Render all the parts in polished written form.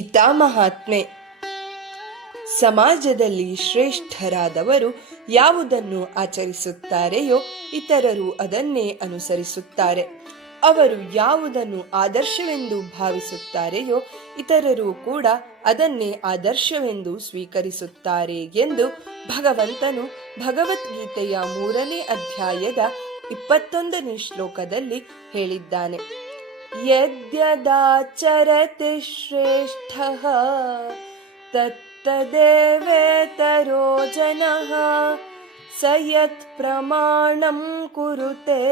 ಗೀತಾ ಮಹಾತ್ಮೆ. ಸಮಾಜದಲ್ಲಿ ಶ್ರೇಷ್ಠರಾದವರು ಯಾವುದನ್ನು ಆಚರಿಸುತ್ತಾರೆಯೋ ಇತರರು ಅದನ್ನೇ ಅನುಸರಿಸುತ್ತಾರೆ. ಅವರು ಯಾವುದನ್ನು ಆದರ್ಶವೆಂದು ಭಾವಿಸುತ್ತಾರೆಯೋ ಇತರರು ಕೂಡ ಅದನ್ನೇ ಆದರ್ಶವೆಂದು ಸ್ವೀಕರಿಸುತ್ತಾರೆ ಎಂದು ಭಗವಂತನು ಭಗವದ್ಗೀತೆಯ 3ನೇ ಅಧ್ಯಾಯದ 21ನೇ ಶ್ಲೋಕದಲ್ಲಿ ಹೇಳಿದ್ದಾನೆ. ಯದ್ಯದಾಚರತಿ ಶ್ರೇಷ್ಠಃ ತತ್ತದೇವೇತರೋ ಜನಃ ಸ ಯತ್ ಪ್ರಮಾಣಂ ಕುರುತೆ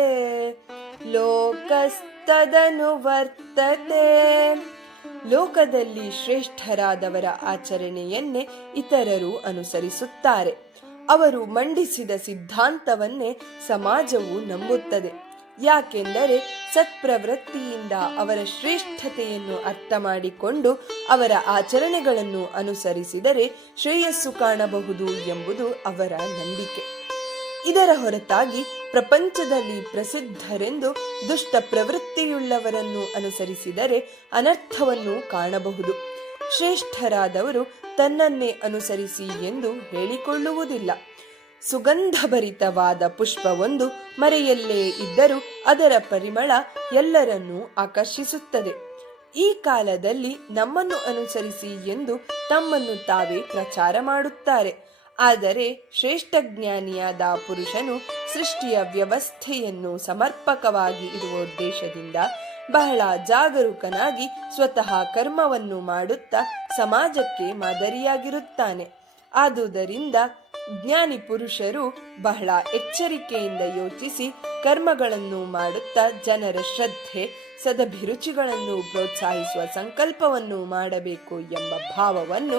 ಲೋಕಸ್ತದನುವರ್ತತೆ. ಲೋಕದಲ್ಲಿ ಶ್ರೇಷ್ಠರಾದವರ ಆಚರಣೆಯನ್ನೇ ಇತರರು ಅನುಸರಿಸುತ್ತಾರೆ. ಅವರು ಮಂಡಿಸಿದ ಸಿದ್ಧಾಂತವನ್ನೇ ಸಮಾಜವು ನಂಬುತ್ತದೆ. ಯಾಕೆಂದರೆ ಸತ್ಪ್ರವೃತ್ತಿಯಿಂದ ಅವರ ಶ್ರೇಷ್ಠತೆಯನ್ನು ಅರ್ಥ ಮಾಡಿಕೊಂಡು ಅವರ ಆಚರಣೆಗಳನ್ನು ಅನುಸರಿಸಿದರೆ ಶ್ರೇಯಸ್ಸು ಕಾಣಬಹುದು ಎಂಬುದು ಅವರ ನಂಬಿಕೆ. ಇದರ ಹೊರತಾಗಿ ಪ್ರಪಂಚದಲ್ಲಿ ಪ್ರಸಿದ್ಧರೆಂದು ದುಷ್ಟ ಪ್ರವೃತ್ತಿಯುಳ್ಳವರನ್ನು ಅನುಸರಿಸಿದರೆ ಅನರ್ಥವನ್ನು ಕಾಣಬಹುದು. ಶ್ರೇಷ್ಠರಾದವರು ತನ್ನನ್ನೇ ಅನುಸರಿಸಿ ಎಂದು ಹೇಳಿಕೊಳ್ಳುವುದಿಲ್ಲ. ಸುಗಂಧಭರಿತವಾದ ಪುಷ್ಪವೊಂದು ಮರೆಯಲ್ಲೇ ಇದ್ದರೂ ಅದರ ಪರಿಮಳ ಎಲ್ಲರನ್ನೂ ಆಕರ್ಷಿಸುತ್ತದೆ. ಈ ಕಾಲದಲ್ಲಿ ನಮ್ಮನ್ನು ಅನುಸರಿಸಿ ಎಂದು ತಮ್ಮನ್ನು ತಾವೇ ಪ್ರಚಾರ ಮಾಡುತ್ತಾರೆ. ಆದರೆ ಶ್ರೇಷ್ಠ ಜ್ಞಾನಿಯಾದ ಪುರುಷನು ಸೃಷ್ಟಿಯ ವ್ಯವಸ್ಥೆಯನ್ನು ಸಮರ್ಪಕವಾಗಿ ಇಡುವ ಉದ್ದೇಶದಿಂದ ಬಹಳ ಜಾಗರೂಕನಾಗಿ ಸ್ವತಃ ಕರ್ಮವನ್ನು ಮಾಡುತ್ತಾ ಸಮಾಜಕ್ಕೆ ಮಾದರಿಯಾಗಿರುತ್ತಾನೆ. ಆದುದರಿಂದ ಜ್ಞಾನಿ ಪುರುಷರು ಬಹಳ ಎಚ್ಚರಿಕೆಯಿಂದ ಯೋಚಿಸಿ ಕರ್ಮಗಳನ್ನು ಮಾಡುತ್ತಾ ಜನರ ಶ್ರದ್ಧೆ ಸದಭಿರುಚಿಗಳನ್ನು ಪ್ರೋತ್ಸಾಹಿಸುವ ಸಂಕಲ್ಪವನ್ನು ಮಾಡಬೇಕು ಎಂಬ ಭಾವವನ್ನು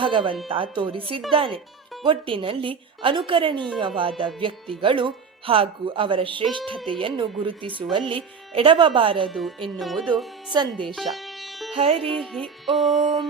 ಭಗವಂತ ತೋರಿಸಿದ್ದಾನೆ. ಒಟ್ಟಿನಲ್ಲಿ ಅನುಕರಣೀಯವಾದ ವ್ಯಕ್ತಿಗಳು ಹಾಗೂ ಅವರ ಶ್ರೇಷ್ಠತೆಯನ್ನು ಗುರುತಿಸುವಲ್ಲಿ ಎಡವಬಾರದು ಎನ್ನುವುದು ಸಂದೇಶ. ಹರಿ ಓಂ.